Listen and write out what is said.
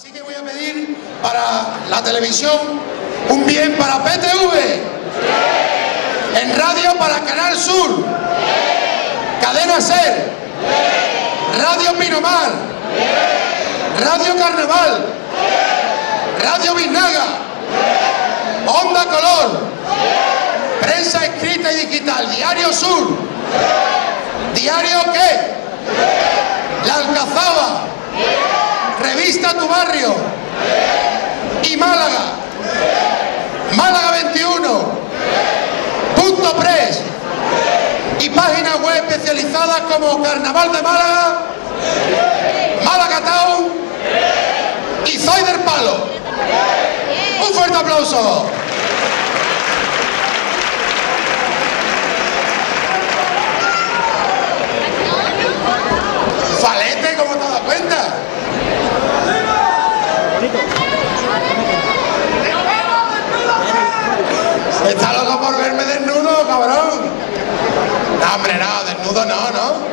Así que voy a pedir para la televisión un bien para PTV, en radio para Canal Sur, Cadena Ser, Radio Pinomar, Radio Carnaval, Radio Biznaga, Onda Color, Prensa Escrita y Digital, Diario Sur, Diario ¿Qué? La Alcazaba, Revista Tu Barrio y Málaga, Málaga 21, Punto Press y páginas web especializadas como Carnaval de Málaga, Málaga Town y Soy del Palo. Un fuerte aplauso. Falete, ¿cómo te das cuenta? ¿Está loco por verme desnudo, cabrón? No, hombre, no, desnudo no, ¿no?